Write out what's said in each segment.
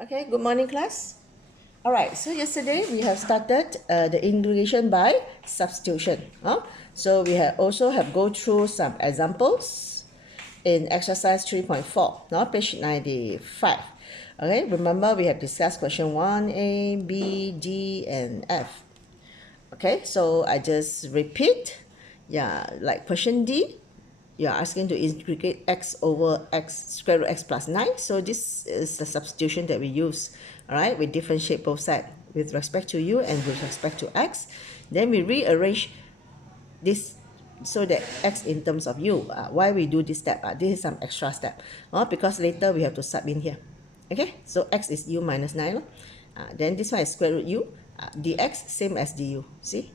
Okay, good morning class. Alright, so yesterday we have started the integration by substitution. So we have also go through some examples in exercise 3.4, page 95. Okay, remember we have discussed question 1A, B, D, and F. Okay, so I just repeat. Yeah, like question D, you're asking to integrate x over x square root x plus 9. So this is the substitution that we use. All right, we differentiate both sides with respect to u and with respect to x. Then we rearrange this so that x in terms of u. Why we do this step? This is some extra step. Because later we have to sub in here. Okay, so x is u minus 9. Then this one is square root u. Dx same as du. See?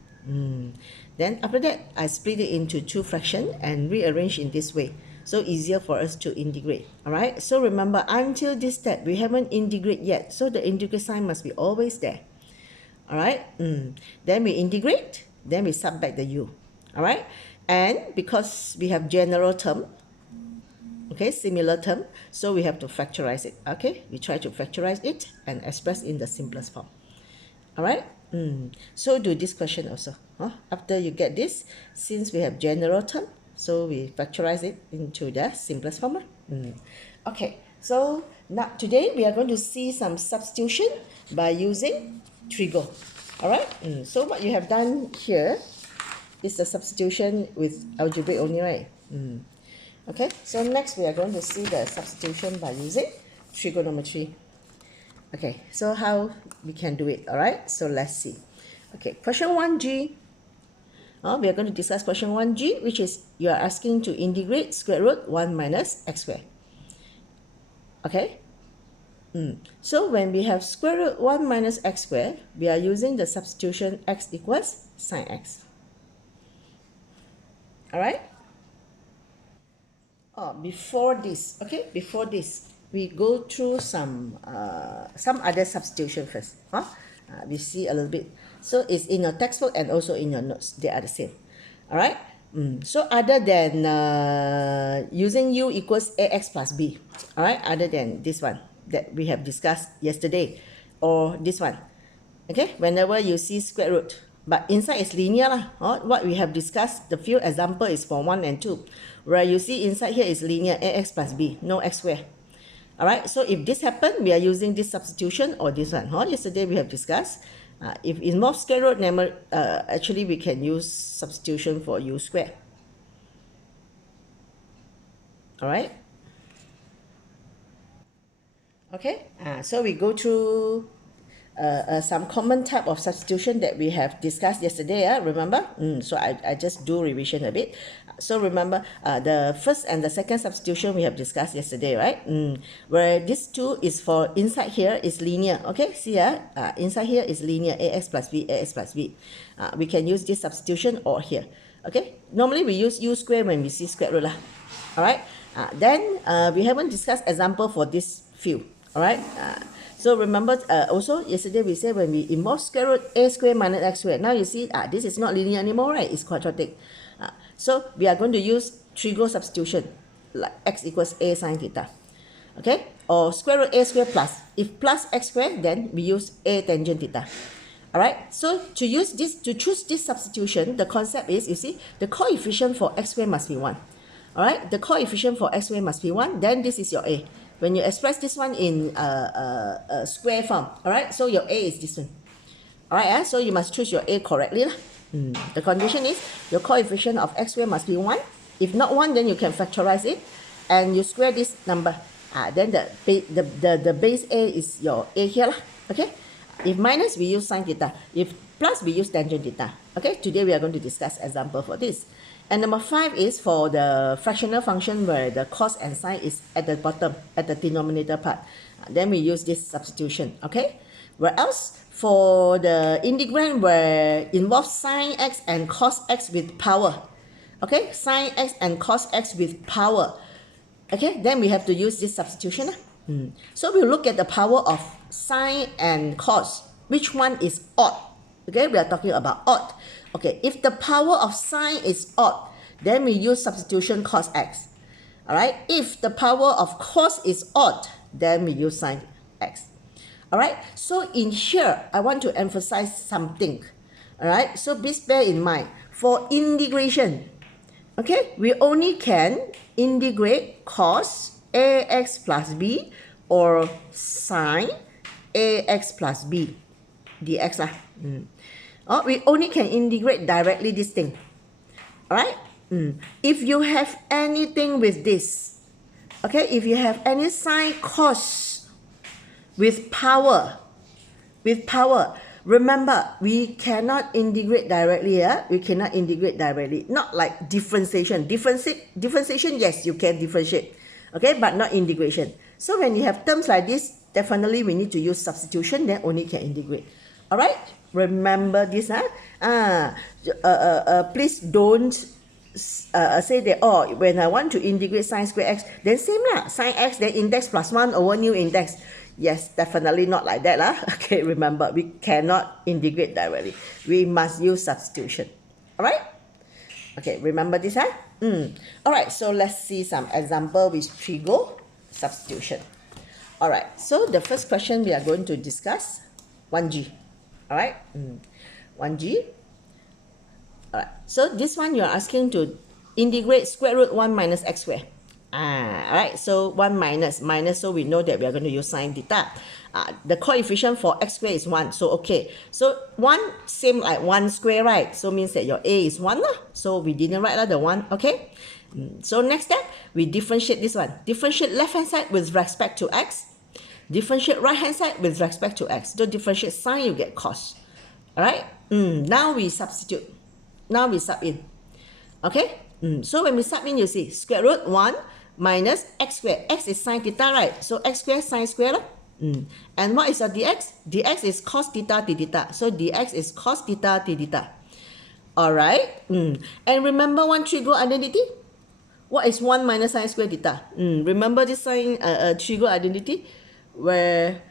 Then after that, I split it into two fractions and rearrange in this way. So easier for us to integrate. Alright, so remember until this step, we haven't integrate yet. So the integrate sign must be always there. Alright, then we integrate, then we sub back the u. Alright, and because we have general term, okay, similar term, so we have to factorize it. Okay, we try to factorize it and express in the simplest form. Alright, so do this question also. After you get this, since we have general term, so we factorize it into the simplest form. Okay, so now today we are going to see some substitution by using Trigo. Alright, so what you have done here is the substitution with algebraic only, right? Okay, so next we are going to see the substitution by using trigonometry. Okay, so how we can do it? All right, so let's see. Okay, question 1G. We are going to discuss question 1G, which is you are asking to integrate square root 1 minus x squared. Okay, so when we have square root 1 minus x squared, we are using the substitution x equals sine x. All right. Before this, okay, we go through some other substitution first. We see a little bit. So it's in your textbook and also in your notes. They are the same. All right. So other than using u equals ax plus b, all right, other than this one that we have discussed yesterday, or this one, okay, whenever you see square root, but inside is linear lah. What we have discussed, the few example is for 1 and 2, where you see inside here is linear ax plus b, no x square. All right, so if this happen, we are using this substitution or this one. Yesterday we have discussed, if it involves square root, actually we can use substitution for u square. All right. Okay, so we go through some common type of substitution that we have discussed yesterday. Remember? So I just do revision a bit. So remember, the first and the second substitution we have discussed yesterday, right? Where this two is for inside here is linear. Okay, see inside here is linear, ax plus b, ax plus b. We can use this substitution or here. Okay, normally we use u square when we see square root lah. All right. Then we haven't discussed example for this few. All right. So remember, also yesterday we said when we involve square root a square minus x square. Now you see, this is not linear anymore, right? It's quadratic. So we are going to use trigo substitution, like x equals a sine theta. Okay? Or square root a square plus. If plus x square, then we use a tangent theta. Alright? So to choose this substitution, the concept is, you see, the coefficient for x square must be 1. Alright? The coefficient for x square must be 1, then this is your a. When you express this one in square form, alright, so your a is this one. Alright, so you must choose your a correctly. The condition is your coefficient of x square must be 1. If not 1, then you can factorize it and you square this number. Then the base a is your a here. Okay? If minus, we use sine theta. If plus, we use tangent theta. Okay? Today we are going to discuss example for this. And number 5 is for the fractional function where the cos and sine is at the bottom, at the denominator part. Then we use this substitution, okay? Where else, for the integrand where involves sine x and cos x with power, okay? Sine x and cos x with power, okay? Then we have to use this substitution. So we look at the power of sine and cos. Which one is odd? Okay, we are talking about odd. Okay, if the power of sine is odd, then we use substitution cos x. All right, if the power of cos is odd, then we use sine x. All right, so in here, I want to emphasize something. All right, so please bear in mind, for integration, okay, we only can integrate cos ax plus b or sine ax plus b dx lah. We only can integrate directly this thing. All right, if you have anything with this, okay, if you have any sine cos with power, remember, we cannot integrate directly. We cannot integrate directly. Not like differentiation. Differentiation, yes, you can differentiate. Okay, but not integration. So when you have terms like this, definitely we need to use substitution, then only can integrate. All right, remember this. Please don't say that, oh, when I want to integrate sine square x, then same lah, sine x, then index plus 1 over new index. Yes, definitely not like that lah. Okay, remember, we cannot integrate directly. We must use substitution. All right? Okay, remember this, huh? All right, so let's see some example with trigo substitution. All right, so the first question we are going to discuss, 1G. All right, 1G. All right, so this one you're asking to integrate square root 1 minus x squared. All right, so 1 minus, so we know that we are going to use sine theta. The coefficient for x squared is 1, so okay. So 1 same like 1 square, right? So means that your a is 1 lah. So we didn't write the 1, okay? So next step, we differentiate this one. Differentiate left hand side with respect to x. Differentiate right hand side with respect to x. So differentiate sine, you get cos. All right, now we substitute. Now we sub in. Okay, so when we sub in, you see square root 1 minus x squared. X is sine theta, right? So x squared sine squared. And what is your dx? Dx is cos theta d theta. So dx is cos theta d theta. All right. And remember one trigo identity? What is 1 minus sine squared theta? Remember this sine trigo identity? Where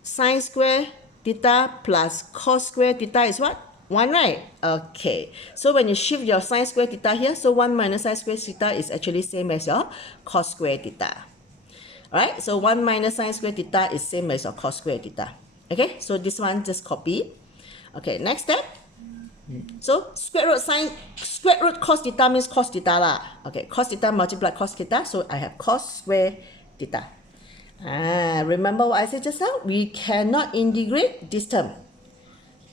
sine squared theta plus cos squared theta is what? 1, right? Okay. So when you shift your sine squared theta here, so 1 minus sine squared theta is actually same as your cos squared theta. Alright, so 1 minus sine squared theta is same as your cos squared theta. Okay, so this one just copy. Okay, next step. So square root cos theta means cos theta lah. Okay, cos theta multiply cos theta, so I have cos squared theta. Remember what I said just now? We cannot integrate this term.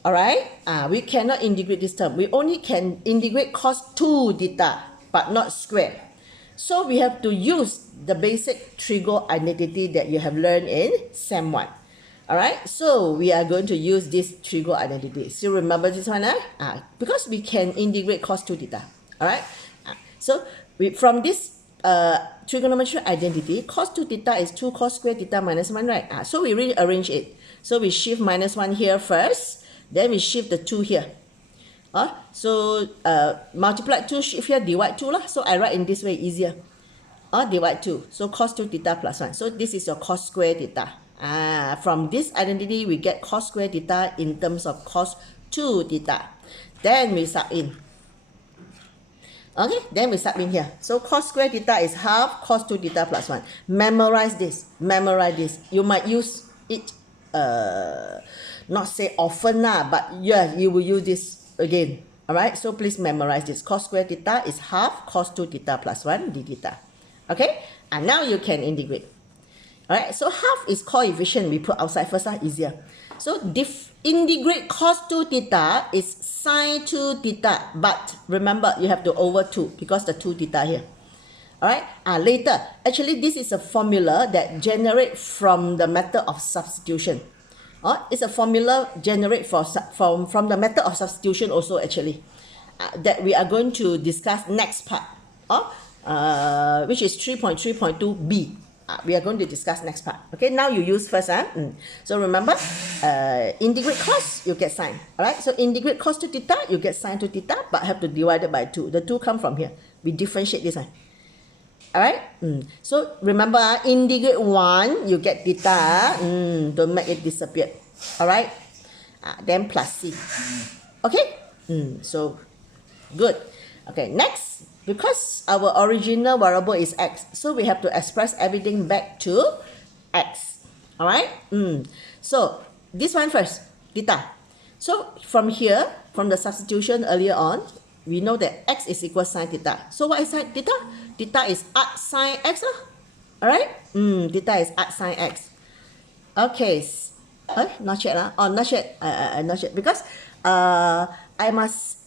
Alright, we cannot integrate this term. We only can integrate cos 2 theta, but not square. So we have to use the basic trigo identity that you have learned in Sem 1. Alright, so we are going to use this trigo identity. So remember this one, because we can integrate cos 2 theta. Alright, so from this trigonometry identity, cos 2 theta is 2 cos square theta minus 1, right? So we rearrange it. So we shift minus 1 here first. Then we shift the 2 here. So multiply 2, shift here, divide 2 lah. So I write in this way, easier. Divide 2. So cos 2 theta plus 1. So this is your cos square theta. From this identity, we get cos square theta in terms of cos 2 theta. Then we sub in. Okay, then we sub in here. So cos square theta is half cos 2 theta plus 1. Memorize this. Memorize this. You might use it not say often lah, but yeah, you will use this again. Alright, so please memorize this. Cos square theta is half cos 2 theta plus 1 d theta. Okay, and now you can integrate. Alright, so half is coefficient. We put outside first, easier. So integrate cos 2 theta is sine 2 theta, but remember you have to over 2 because the 2 theta here. Alright, later, actually this is a formula that generates from the method of substitution. It's a formula generate from the method of substitution also actually, that we are going to discuss next part, which is 3.3.2b. We are going to discuss next part. Okay, now you use first. So remember, integrate cos, you get sine. Alright, so integrate cos 2 theta, you get sine 2 theta, but have to divide it by 2. The 2 come from here. We differentiate this one. Alright, so remember, integrate 1, you get theta. Don't make it disappear. Alright, then plus c. Okay, so good. Okay, next, because our original variable is x, so we have to express everything back to x. All right. So this one first, theta. So from here, from the substitution earlier on, we know that x is equal sine theta. So what is sine theta? Theta is arc sine x. All right. Theta is arc sine x. Okay. Not yet. Not yet. Not yet. Because I must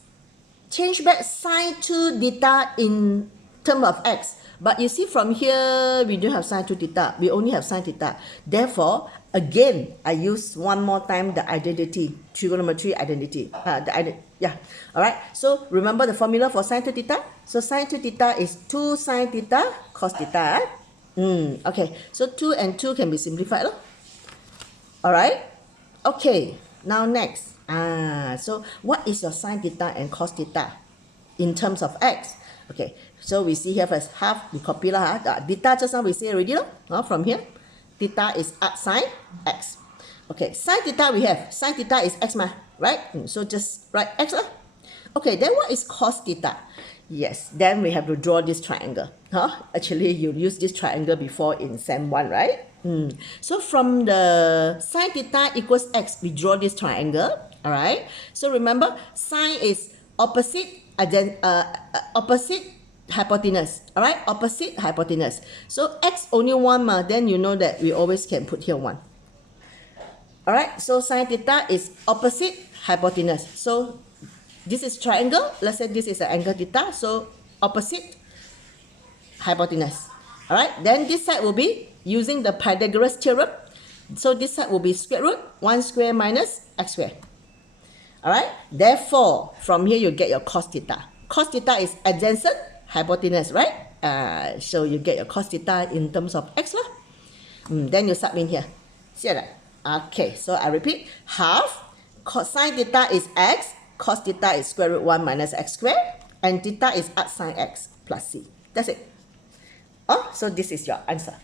change back sine 2 theta in term of x. But you see from here, we don't have sine 2 theta. We only have sine theta. Therefore, again, I use one more time the identity, trigonometry identity. All right. So remember the formula for sine 2 theta? So sine 2 theta is 2 sine theta cos theta. Okay. So 2 and 2 can be simplified. All right. Okay. Now next. So what is your sine theta and cos theta in terms of x? Okay, so we see here first, half, we copy lah. Theta just now we say already from here. Theta is arc sine x. Okay, sine theta we have. Sine theta is x right? So just write x lah. Okay, then what is cos theta? Yes, then we have to draw this triangle. Actually, you used this triangle before in Sem 1, right? So from the sine theta equals x, we draw this triangle. All right. So remember, sine is opposite hypotenuse. All right, opposite hypotenuse. So x only one then you know that we always can put here 1. All right, so sine theta is opposite hypotenuse. So this is triangle. Let's say this is an angle theta. So opposite hypotenuse. All right, then this side will be using the Pythagoras theorem. So this side will be square root 1 square minus x square. All right. Therefore, from here you get your cos theta. Cos theta is adjacent hypotenuse, right? So you get your cos theta in terms of x lah. Then you submit here. See that? Okay. So I repeat. Half cosine theta is x. Cos theta is square root 1 minus x square. And theta is arc sine x plus c. That's it. So this is your answer.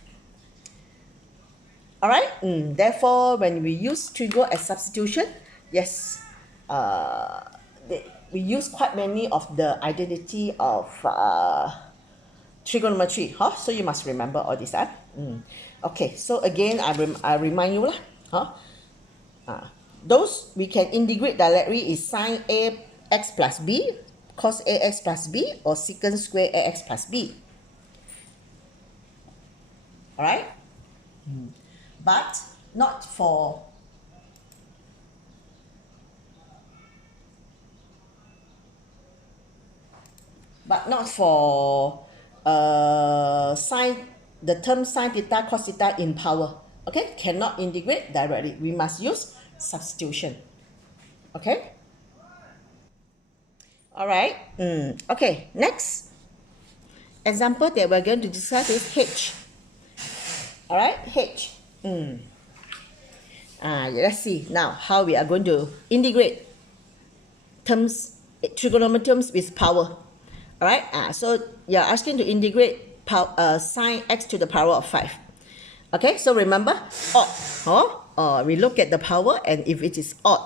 All right. Therefore, when we use trigo as substitution, yes. We use quite many of the identity of trigonometry. So you must remember all this. Okay, so again, I remind you those we can integrate directly is sine ax plus b, cos ax plus b, or secant square ax plus b. All right, but not for the term sine theta cos theta in power. Okay, cannot integrate directly. We must use substitution. Okay. All right. Okay. Next example that we're going to discuss is h. All right, h. Let's see now how we are going to integrate trigonometry terms with power. All right. So you're asking to integrate sine x to the power of 5. Okay. So remember odd. We look at the power and if it is odd.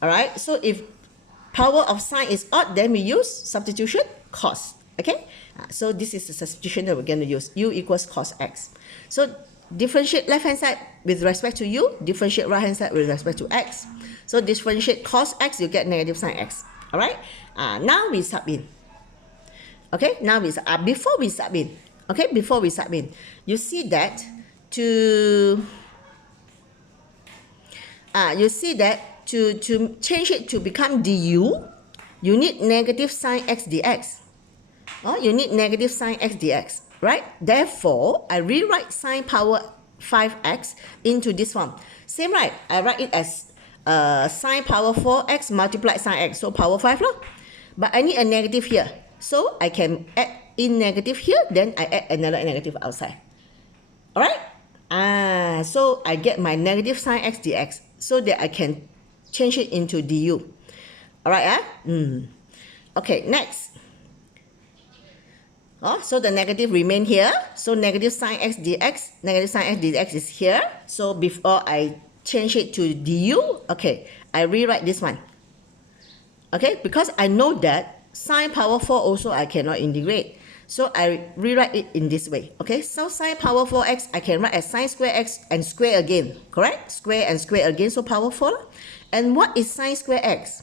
All right. So if power of sine is odd, then we use substitution cos. Okay. So this is the substitution that we're going to use. U equals cos x. So differentiate left hand side with respect to u. Differentiate right hand side with respect to x. So differentiate cos x, you get negative sine x. All right. Now we sub in. Okay, now before we submit, you see that to change it to become du, you need negative sine x dx. You need negative sine x dx, right? Therefore, I rewrite sine power 5x into this form. Same, right? I write it as sine power 4x multiplied sine x, so power 5 lah. But I need a negative here. So I can add in negative here, then I add another negative outside. All right? So I get my negative sine x dx so that I can change it into du. All right? Okay, next. So the negative remain here. So negative sine x dx is here. So before I change it to du, okay, I rewrite this one. Okay, because I know that sine power 4 also I cannot integrate. So I rewrite it in this way. Okay, so sine power 4x, I can write as sine square x and square again. Correct? Square and square again, so power 4. And what is sine square x?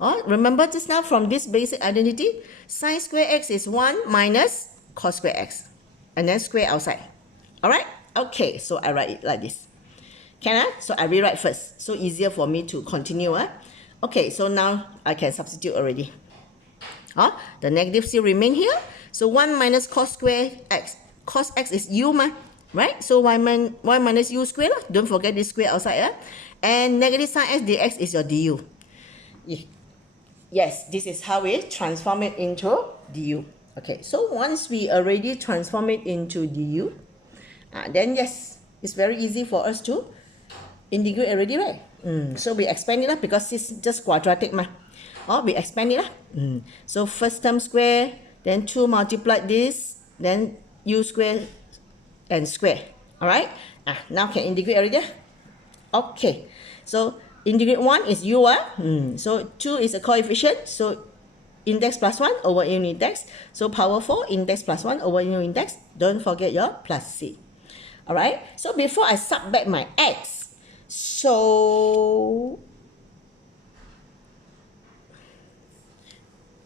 Oh, remember just now from this basic identity, sine square x is 1 minus cos square x. And then square outside. Alright? Okay, so I write it like this. Can I? So I rewrite first. So easier for me to continue. Okay, so now I can substitute already. The negative still remain here. So 1 minus cos square x. Cos x is u, right? So y minus u square. Don't forget this square outside. And negative sine x dx is your du. Yes, this is how we transform it into du. Okay, so once we already transform it into du, then yes, it's very easy for us to integrate already, right? So we expand it because it's just quadratic. We expand it. So first term square, then 2 multiplied this, then u square and square. Alright? Now can integrate already. Okay. So integrate 1 is u. So 2 is a coefficient. So index plus 1 over unit index. So power 4, index plus 1 over unit index. Don't forget your plus c. Alright? So before I sub back my x, so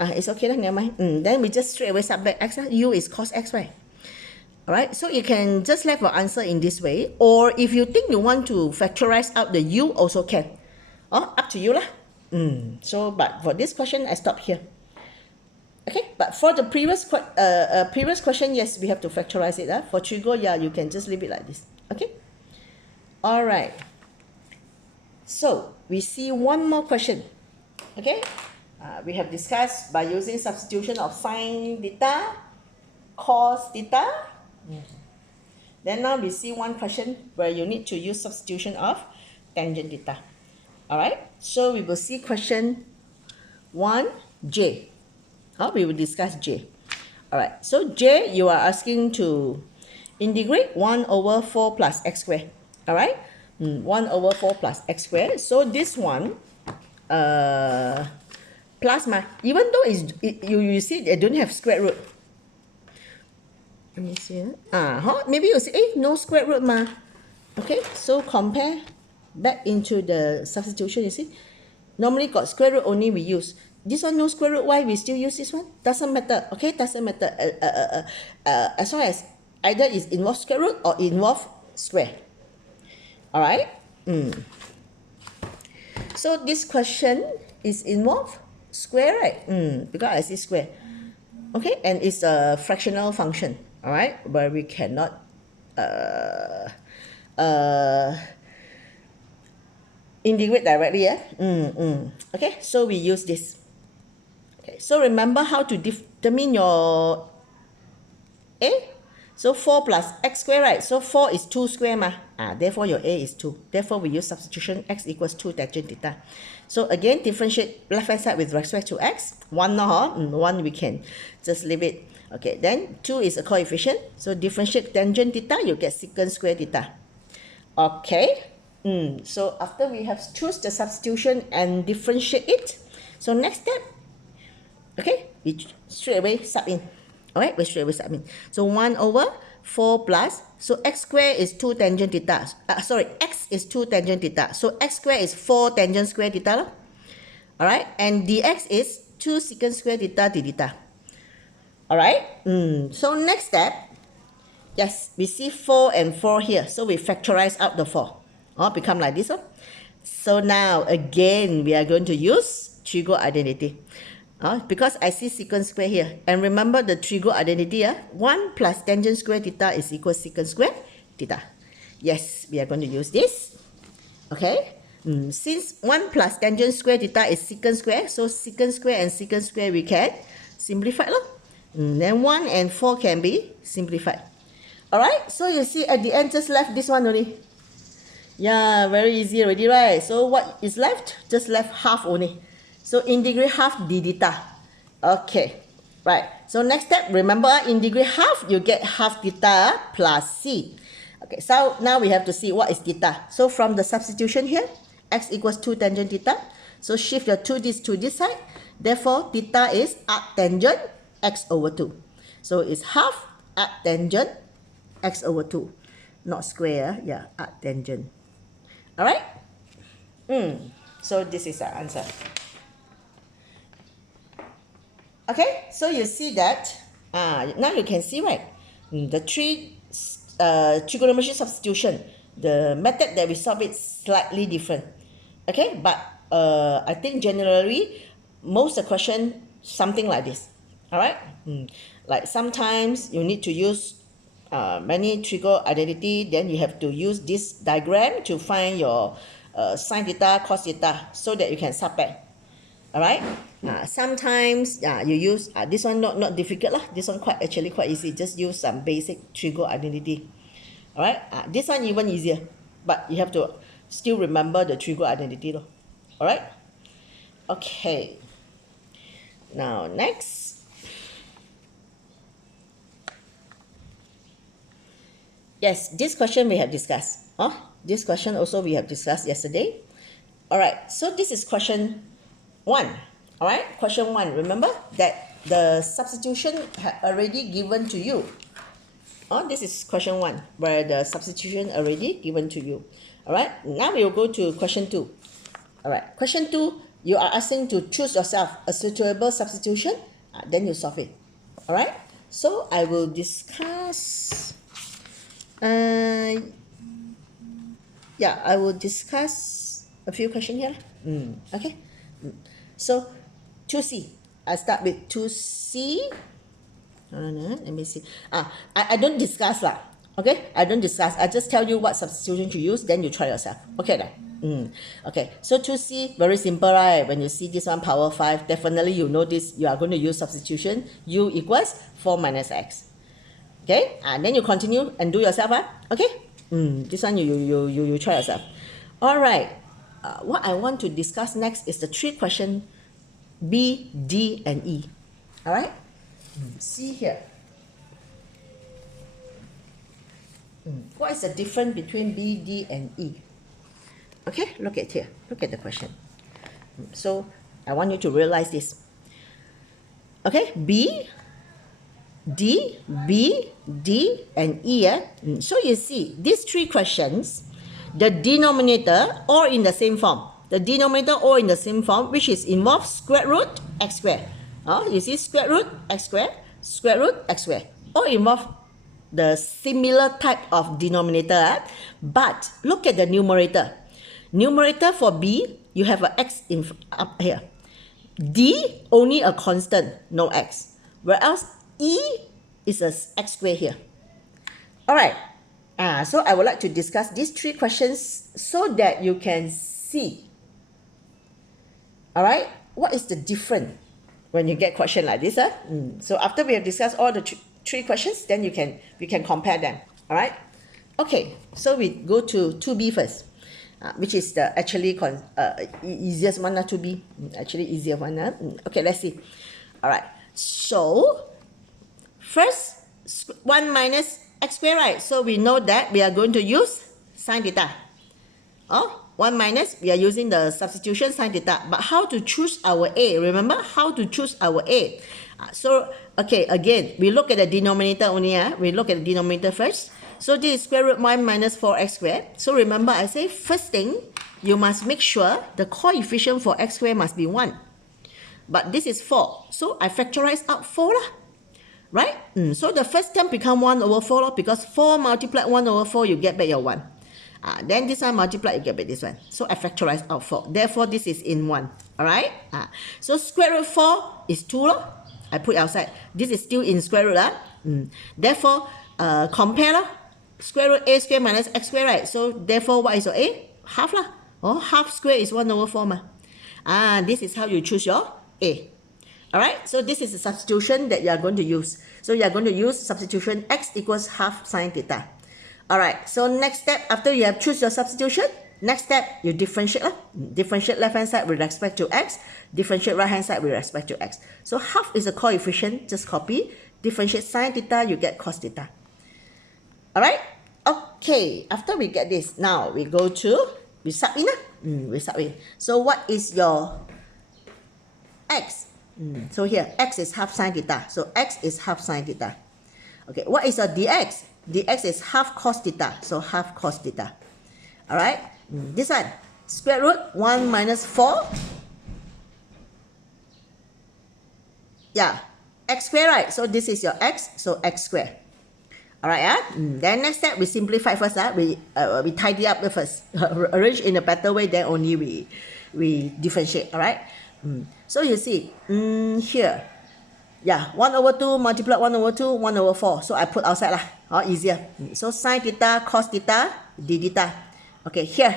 it's okay, never mind. Then we just straight away sub back x. U is cos x, right? Alright, so you can just left your answer in this way, or if you think you want to factorize out the u, also can. Up to you lah. So, but for this question, I stop here. Okay, but for the previous question, yes, we have to factorize it. For trigo, yeah, you can just leave it like this. Okay. Alright. So we see one more question. Okay. We have discussed by using substitution of sine theta, cos theta. Then now we see one question where you need to use substitution of tangent theta. Alright, so we will see question 1J. We will discuss J. Alright, so J, you are asking to integrate 1 over 4 plus x squared. Alright, 1 over 4 plus x squared. So this one, plus, even though you see they don't have square root. Let me see. Maybe you say, no square root, Okay, so compare back into the substitution, you see. Normally got square root only we use. This one no square root, why we still use this one? Doesn't matter, okay? Doesn't matter. As long as either is involve square root or involve square. Alright? So this question is involve square, right? Because I see square. Okay, and it's a fractional function. Alright, where we cannot integrate directly. Okay, so we use this. Okay, so remember how to determine your A. So 4 plus x squared, right? So 4 is 2 square, therefore your A is 2. Therefore we use substitution x equals 2 tangent theta. So again, differentiate left hand side with respect to x. 1 now, 1 we can just leave it. Okay, then 2 is a coefficient. So differentiate tangent theta, you get secant square theta. Okay. So after we have choose the substitution and differentiate it, so next step, okay, we straight away sub in. Alright, we straight away sub in. So 1 over 4 plus, so x squared is 2 tangent theta. X is 2 tangent theta. So x squared is 4 tangent square theta. Alright, and dx is 2 secant square theta d theta. Alright, so next step, yes, we see 4 and 4 here. So we factorize out the 4. Become like this one. So now again we are going to use trigo identity. Because I see secant square here. And remember the trigo identity, 1 plus tangent square theta is equal secant square theta. Yes, we are going to use this. Okay. Since 1 plus tangent square theta is secant square, so secant square and secant square we can simplify. Then 1 and 4 can be simplified. Alright, so you see at the end just left this one only. Yeah, very easy already, right? So what is left? Just left half only. So integrate half d theta. Okay, right. So next step, remember integrate half, you get half theta plus c. Okay, so now we have to see what is theta. So from the substitution here, x equals 2 tangent theta. So shift your 2 this to this side. Therefore, theta is arctangent x over 2. So it's half arctangent x over 2. Not square, yeah, arctangent. Alright? So this is the answer. Okay, so you see that, now you can see, right, the trigonometry substitution, the method that we solve it slightly different. Okay, but I think generally, most of the question, something like this. Alright? Like sometimes you need to use many trigo identity, then you have to use this diagram to find your sine theta, cos theta, so that you can subtract. Alright, sometimes you use this one, not difficult lah. This one actually quite easy. Just use some basic trigo identity. Alright, this one even easier, but you have to still remember the trigo identity though. Alright, okay. Now next, yes, this question we have discussed. This question also we have discussed yesterday. Alright, so this is question 1. Alright, question 1. Remember that the substitution had already given to you. This is question 1, where the substitution already given to you. Alright, now we will go to question 2. Alright, question 2, you are asking to choose yourself a suitable substitution, then you solve it. Alright, so I will discuss, I will discuss a few questions here. Okay. So 2C, I start with 2C. Let me see. I don't discuss lah. Okay, I don't discuss. I just tell you what substitution to use, then you try yourself. Okay then. Okay, so 2C, very simple, right? When you see this one power 5, definitely you know this. You are going to use substitution. U equals 4 minus x. Okay, and then you continue and do yourself. Okay. This one you try yourself. All right. What I want to discuss next is the 3 questions B, D, and E. Alright? See here. What is the difference between B, D, and E? Okay, look at here. Look at the question. So, I want you to realize this. Okay, B, D, B, D, and E. So you see, these 3 questions, the denominator all in the same form. The denominator all in the same form, which is involves square root x squared. You see square root x squared, square root x squared. All involve the similar type of denominator. But look at the numerator. Numerator for B, you have an x up here. D, only a constant, no x. Whereas E is a x squared here. Alright. So I would like to discuss these 3 questions so that you can see, alright, what is the difference when you get question like this. So after we have discussed all the 3 questions, then we can compare them. Alright. Okay, so we go to 2B first, which is the actually easiest one. 2B, actually easier one. Okay, let's see. Alright, so first 1 minus x squared, right? So we know that we are going to use sine theta. 1 minus, we are using the substitution sine theta. But how to choose our A? Remember how to choose our A? So, okay, again, we look at the denominator only. We look at the denominator first. So this is square root 1 minus 4x squared. So remember, I say first thing, you must make sure the coefficient for x squared must be 1. But this is 4. So I factorize out 4 lah. Right? So the first term become 1 over 4 because 4 multiplied 1 over 4, you get back your 1. Then this one multiplied, you get back this one. So I factorize out 4. Therefore, this is in 1. Alright? So square root 4 is 2 lah. I put outside. This is still in square root. Therefore, compare lah. Square root a squared minus x squared, right? So therefore, what is your a? Half lah. Half square is 1 over 4 ma. This is how you choose your a. Alright, so this is the substitution that you are going to use. So you are going to use substitution x equals half sine theta. Alright, so next step, after you have choose your substitution, next step, you differentiate. Differentiate left hand side with respect to x, differentiate right hand side with respect to x. So half is a coefficient, just copy. Differentiate sine theta, you get cos theta. Alright, okay, after we get this, now we go to, we sub in. We sub in. So what is your x? So here, x is half sine theta. So x is half sine theta. Okay, what is your dx? Dx is half cos theta. So half cos theta. All right, this one, square root 1 minus 4. Yeah, x square, right? So this is your x, so x square. All right, then next step, we simplify first. We tidy up the first, arrange in a better way, then only we differentiate. All right. So you see, here, yeah, 1 over 2 multiplied 1 over 2, 1 over 4. So I put outside lah, easier. So sine theta, cos theta, d theta. Okay, here,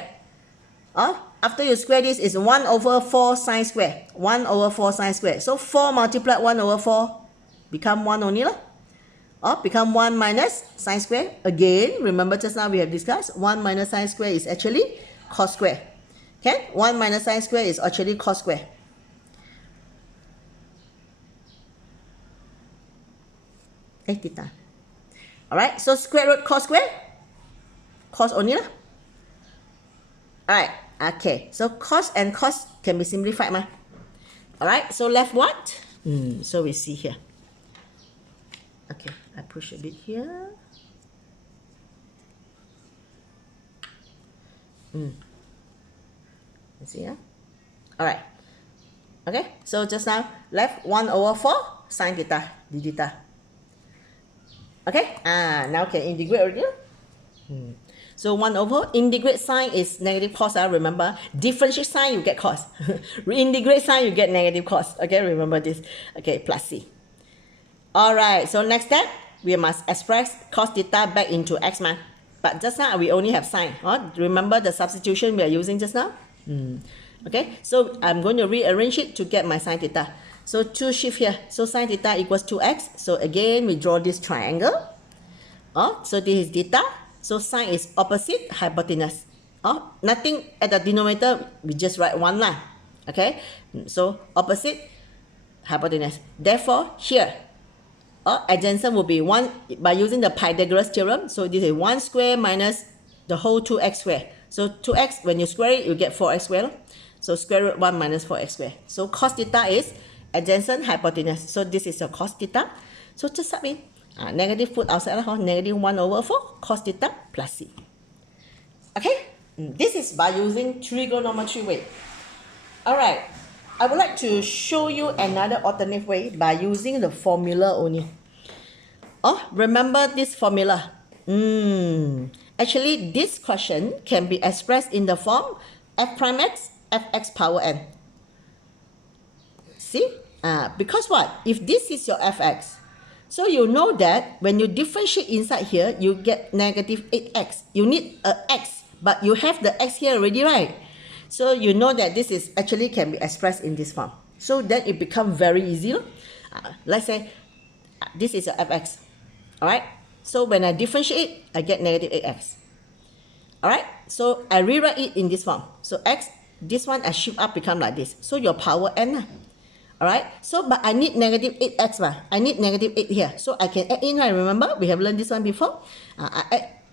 after you square this is 1 over 4 sine square. 1 over 4 sine square. So 4 multiplied 1 over 4 become 1 only lah. Become 1 minus sine square. Again, remember just now we have discussed 1 minus sine square is actually cos square. Okay, 1 minus sine square is actually cos square. Theta. Alright, so square root cos square, cos only lah. Alright, okay, so cos and cos can be simplified ma. Alright, so left what? So we see here. Okay, I push a bit here. You see, Alright. Okay, so just now, left 1 over 4 sine theta, d theta. Okay, now can integrate already. So 1 over, integrate sign is negative cos, remember. Differentiate sign, you get cos. Reintegrate sign, you get negative cos. Okay, remember this. Okay, plus c. Alright, so next step, we must express cos theta back into x man. But just now, we only have sine. Remember the substitution we are using just now? Okay, so I'm going to rearrange it to get my sine theta. So 2 shift here. So sine theta equals 2x. So again, we draw this triangle. So this is theta. So sine is opposite hypotenuse. Nothing at the denominator, we just write 1 line. Okay, so opposite hypotenuse. Therefore, here, adjacent will be 1 by using the Pythagoras theorem. So this is 1 square minus the whole 2x square. So 2x, when you square it, you get 4x square. So square root 1 minus 4x square. So cos theta is adjacent hypotenuse. So this is your cos theta. So just sub in. Negative put outside, negative 1 over 4 cos theta plus c. Okay, this is by using trigonometry way. Alright, I would like to show you another alternative way by using the formula only. Remember this formula. Actually, this question can be expressed in the form f prime x, fx power n. See? Because what? If this is your fx, so you know that when you differentiate inside here, you get negative 8x. You need a x, but you have the x here already, right? So you know that this is actually can be expressed in this form. So then it becomes very easy. Let's say this is your fx. Alright? So when I differentiate, I get negative 8x. Alright? So I rewrite it in this form. So x, this one I shift up become like this. So your power n. Alright? So but I need negative 8x. I need negative 8 here. So I can add in, right? Remember? We have learned this one before. I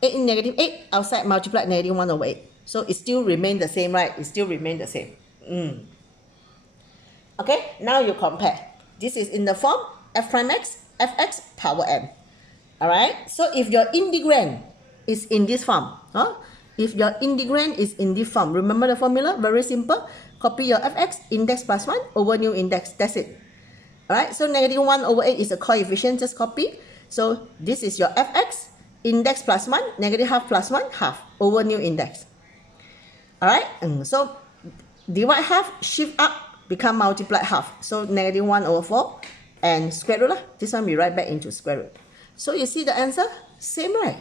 add in negative 8. Outside multiply negative 1 over 8. So it still remain the same, right? It still remain the same. Okay? Now you compare. This is in the form f prime x, fx power n. Alright? So if your integrand is in this form, if your integrand is in this form, remember the formula? Very simple. Copy your fx, index plus 1 over new index. That's it. Alright? So negative 1 over 8 is a coefficient. Just copy. So this is your fx, index plus 1, negative half plus 1, half over new index. Alright? So divide half, shift up, become multiply half. So negative 1 over 4 and square root. This one we write back into square root. So you see the answer? Same, right?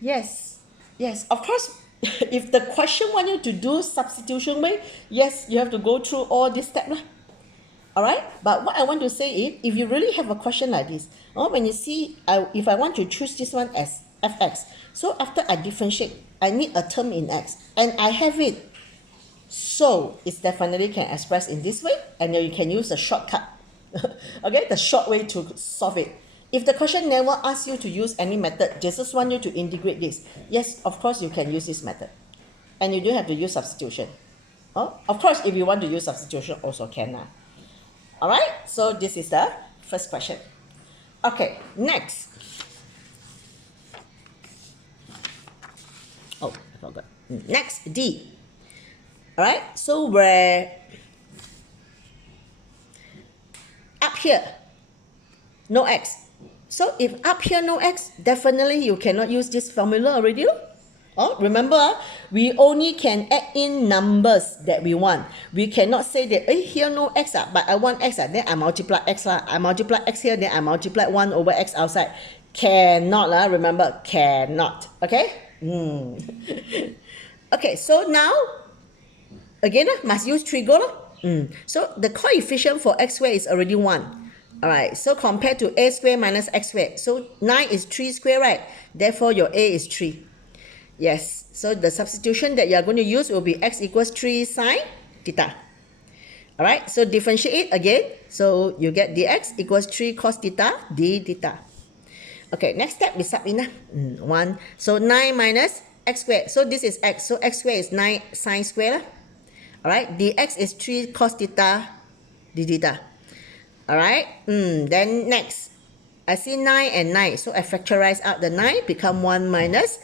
Yes. Yes, of course, if the question want you to do substitution way, yes, you have to go through all this step. Alright? But what I want to say is, if you really have a question like this, when you see, if I want to choose this one as fx, so after I differentiate, I need a term in x, and I have it. So, it definitely can express in this way, and then you can use a shortcut. Okay, the short way to solve it. If the question never asks you to use any method, just want you to integrate this, yes, of course you can use this method. And you don't have to use substitution. Of course, if you want to use substitution, also can. All right, so this is the first question. Okay, next. Oh, I forgot. Next, D. All right, so where up here, no x. So if up here no x, definitely you cannot use this formula already. Oh, remember, we only can add in numbers that we want. We cannot say that, here no x, but I want x, then I multiply x. I multiply x here, then I multiply 1 over x outside. Cannot, remember, cannot. Okay? Okay, so now, again, must use trigo. So the coefficient for x squared is already 1. Alright, so compared to a squared minus x squared. So 9 is 3 squared, right? Therefore, your a is 3. Yes, so the substitution that you are going to use will be x equals 3 sine theta. Alright, so differentiate it again. So you get dx equals 3 cos theta d theta. Okay, next step we sub in. 1. So 9 minus x squared. So this is x. So x squared is 9 sine squared. Alright, dx is 3 cos theta d theta. Alright, then next, I see 9 and 9. So I factorize out the 9, become 1 minus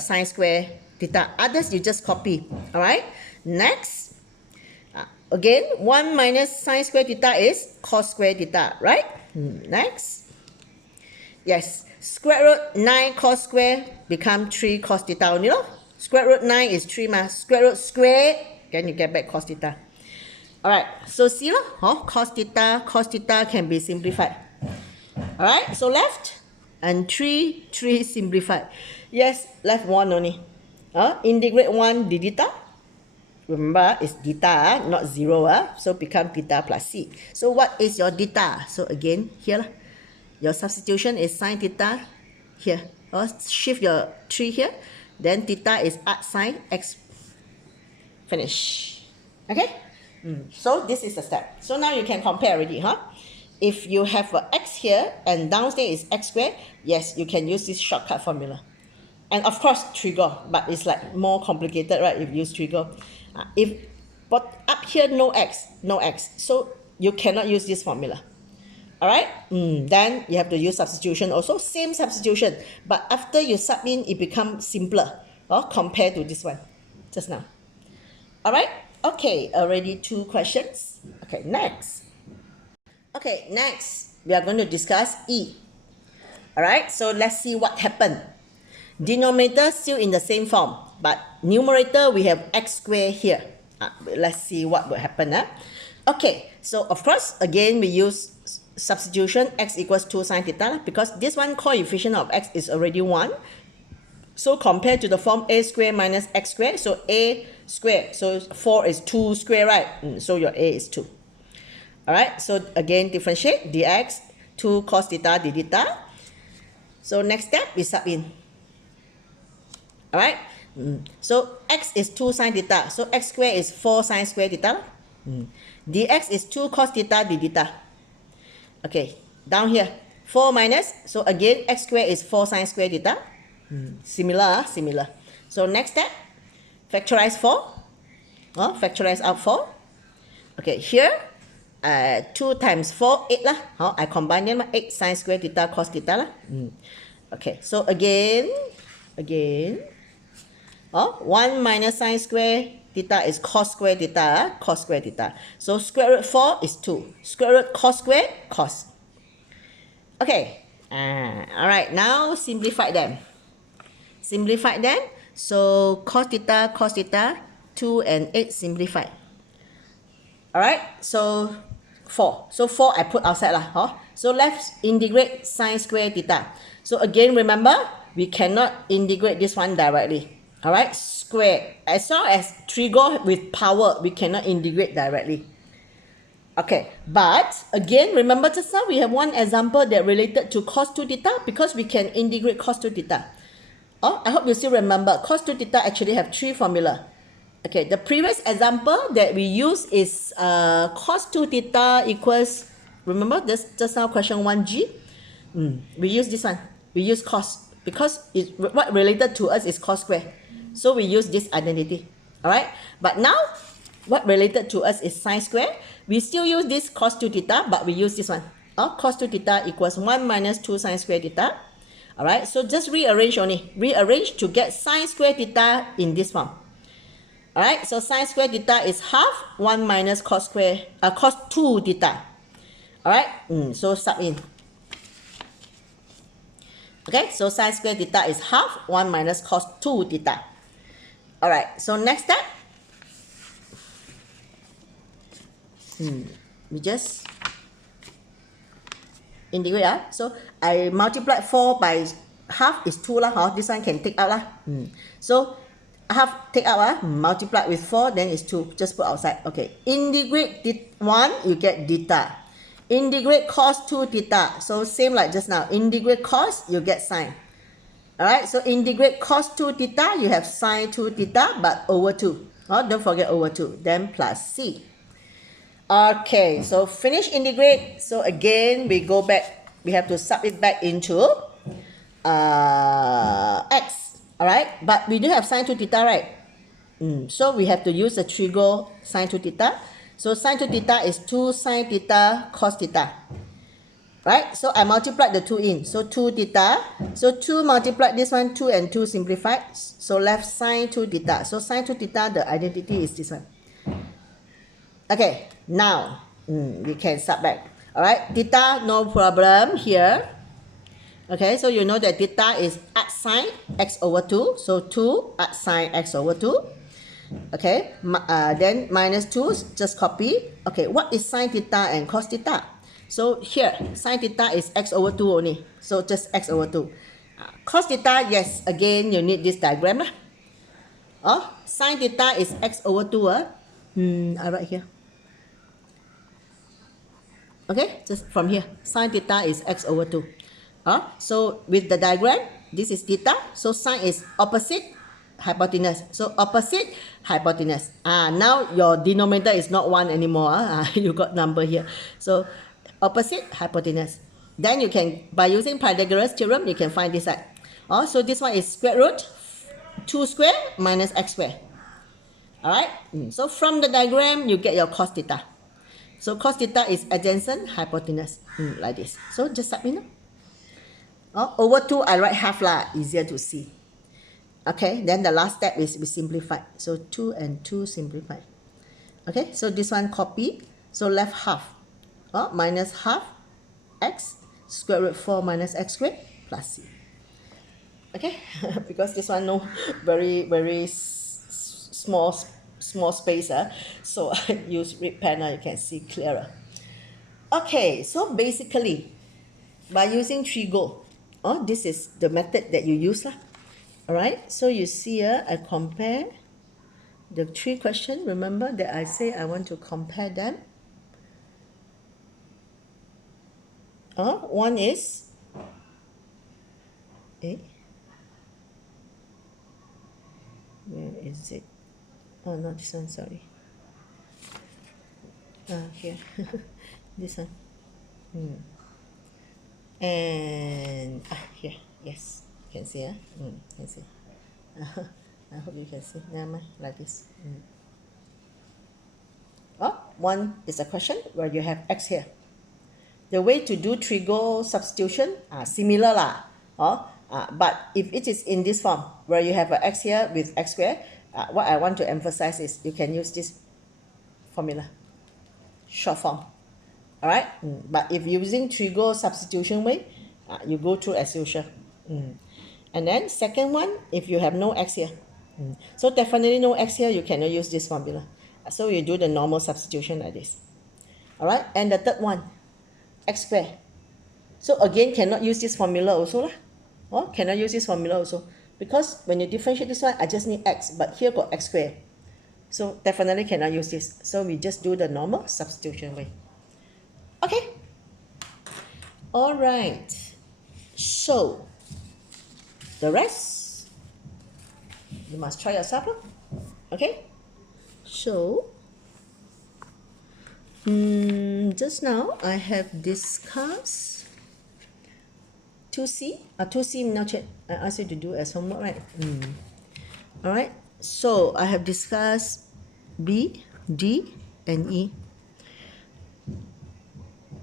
sine square theta. Others you just copy. Alright, next, again, 1 minus sine square theta is cos square theta, right? Next, yes, square root 9 cos square become 3 cos theta only, Square root 9 is 3 square root square, then you get back cos theta. Alright, so see, cos theta can be simplified. Alright, so left and 3 simplified. Yes, left 1 only. Integrate 1 d theta. Remember, it's theta, not 0. So become theta plus c. So what is your theta? So again, here, your substitution is sine theta here. Shift your 3 here. Then theta is arc sine x. Finish. Okay? So this is the step. So now you can compare already, If you have an x here and downstairs is x squared, yes, you can use this shortcut formula. And of course, trigo, but it's like more complicated, right, if you use trigo. But up here, no x. So you cannot use this formula. Alright? Then you have to use substitution also. Same substitution. But after you sub in, it becomes simpler compared to this one just now. Alright? Okay, already 2 questions. Okay, next. Okay, next, we are going to discuss E. Alright, so let's see what happened. Denominator still in the same form, but numerator we have x squared here. Let's see what will happen. Okay, so of course, again, we use substitution x equals 2 sine theta because this one coefficient of x is already 1. So compared to the form a squared minus x squared, so a squared, so 4 is 2 squared, right? So your a is 2. Alright, so again differentiate dx 2 cos theta d theta. So next step we sub in. Alright, so x is 2 sine theta, so x squared is 4 sine square theta. Dx is 2 cos theta d theta. Okay, down here 4 minus, so again x squared is 4 sine square theta. Similar. So next step, factorize 4. Factorize out 4. Okay, here 2 times 4, 8 lah. I combine them, 8 sine square theta cos theta lah. Okay, so again, 1 minus sine square theta is cos square theta. So square root 4 is 2. Square root cos square, cos. Okay, alright, now simplify them. So cos theta, 2 and 8 simplified. Alright, so 4. So 4 I put outside lah. So left integrate sine square theta. So again, remember, we cannot integrate this one directly. Alright, square. As long as trigo with power, we cannot integrate directly. Okay, but again, remember just now we have one example that related to cos 2 theta because we can integrate cos 2 theta. I hope you still remember, cos 2 theta actually have 3 formula. Okay, the previous example that we use is cos 2 theta equals, remember this just now question 1G? We use this one. We use cos because what related to us is cos square. So we use this identity. Alright, but now what related to us is sine square. We still use this cos 2 theta, but we use this one. Cos 2 theta equals 1 minus 2 sine square theta. Alright, so just rearrange only. Rearrange to get sine square theta in this form. Alright, so sine square theta is half 1 minus cos 2 theta. Alright, so sub in. Okay, so sine square theta is half 1 minus cos 2 theta. Alright, so next step. We just integrate. So I multiply 4 by half is 2 lah. This one can take out lah. So half take out, multiply with 4, then is 2. Just put outside. Okay, integrate 1, you get theta. Integrate cos 2 theta. So same like just now. Integrate cos, you get sine. Alright, so integrate cos 2 theta, you have sine 2 theta, but over 2. Don't forget over 2. Then plus c. Okay, so finish integrate. So again, we go back. We have to sub it back into x. Alright, but we do have sine 2 theta, right? So we have to use the trigo sine 2 theta. So sine 2 theta is 2 sine theta cos theta. Right? So I multiplied the 2 in. So 2 theta. So 2 multiplied this one, 2 and 2 simplified. So left sine 2 theta. So sine 2 theta, the identity is this one. Okay, now we can sub back. Alright, theta, no problem here. Okay, so you know that theta is arc sine x over 2. So 2 arc sine x over 2. Okay, then minus 2, just copy. Okay, what is sine theta and cos theta? So here, sine theta is x over 2 only. So just x over 2. Cos theta, yes, again, you need this diagram. Sine theta is x over 2. I write here. Okay, just from here. Sine theta is x over 2. So with the diagram, this is theta. So sine is opposite hypotenuse. So opposite hypotenuse. Now your denominator is not 1 anymore. You got number here. So opposite hypotenuse. Then you can, by using Pythagoras theorem, you can find this out. So this one is square root 2 square minus x square. Alright, so from the diagram, you get your cos theta. So cos theta is adjacent hypotenuse, like this. So just sub in. Over 2, I write half lah, easier to see. Okay, then the last step is we simplify. So 2 and 2 simplify. Okay, so this one copy. So left half. Minus half x square root 4 minus x squared plus c. Okay, because this one no very small space, so I use red pen, you can see clearer. Okay, so basically by using trigo, this is the method that you use lah. Alright, so you see here, I compare the 3 questions. Remember that I say I want to compare them. One is where is it? Not this one, sorry. Here. This one. And here, yes, you can see. Can see. I hope you can see. Never mind, like this. One is a question where you have x here. The way to do trigo substitution similar lah. But if it is in this form where you have an x here with x squared, what I want to emphasize is you can use this formula, short form. Alright, but if using trigo substitution way, you go through as usual. And then second one, if you have no x here, so definitely no x here, you cannot use this formula. So you do the normal substitution like this. Alright, and the third one, x squared. So again, cannot use this formula also lah. Cannot use this formula also, because when you differentiate this one, I just need x, but here got x squared. So definitely cannot use this. So we just do the normal substitution way. Okay. Alright. So the rest, you must try yourself. Okay. So just now I have discussed 2C. 2C now I asked you to do as homework, right? Alright, so I have discussed B, D, and E.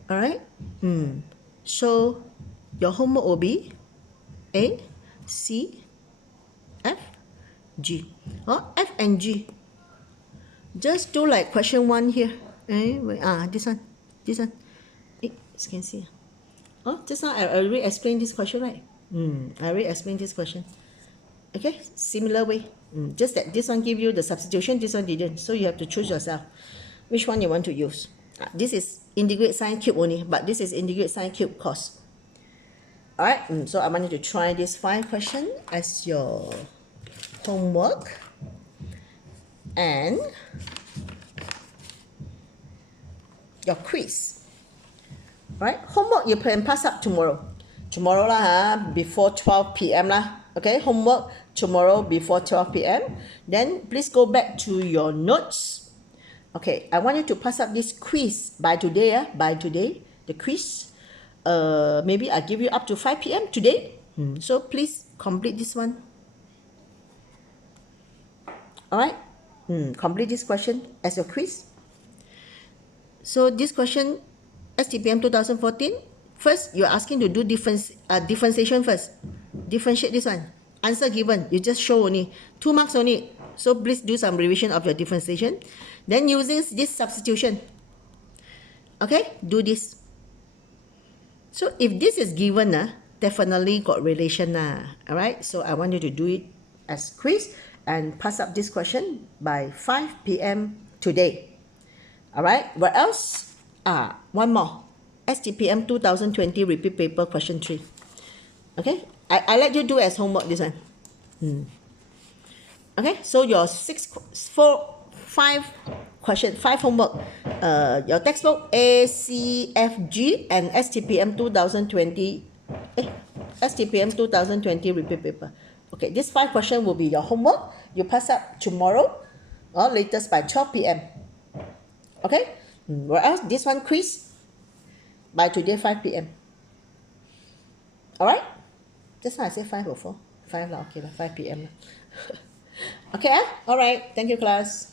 All right. So your homework will be A, C, F, G. F and G. Just do like question 1 here. This one. This one. You can see. Just now I already explained this question, right? I already explained this question. Okay, similar way. Just that this one give you the substitution, this one didn't. So you have to choose yourself which one you want to use. This is integrate sine cube only, but this is integrate sine cube cos. Alright, so I want you to try this 5 question as your homework. And your quiz. Right? Homework you can pass up tomorrow. Tomorrow lah, before 12 p.m. lah. Okay, homework tomorrow before 12 p.m. Then please go back to your notes. Okay, I want you to pass up this quiz by today. By today, the quiz. Maybe I give you up to 5 p.m. today. So please complete this one. Alright, complete this question as your quiz. So this question, STPM 2014, first you're asking to do differentiation first. Differentiate this one. Answer given, you just show only. 2 marks only. So please do some revision of your differentiation. Then using this substitution. Okay, do this. So if this is given, definitely got relation. Alright, so I want you to do it as quiz and pass up this question by 5 p.m. today. Alright, what else? One more. STPM 2020 repeat paper question 3. Okay, I let you do as homework this one. Okay, so your 5 homework. Your textbook A, C, F, G and STPM 2020 repeat paper. Okay, this 5 question will be your homework. You pass up tomorrow or latest by 12 p.m. Okay, what else? This one quiz by today 5 p.m. Alright, just now I said 5 or 4? 5 lah, okay lah, 5 p.m. Okay, alright, thank you class.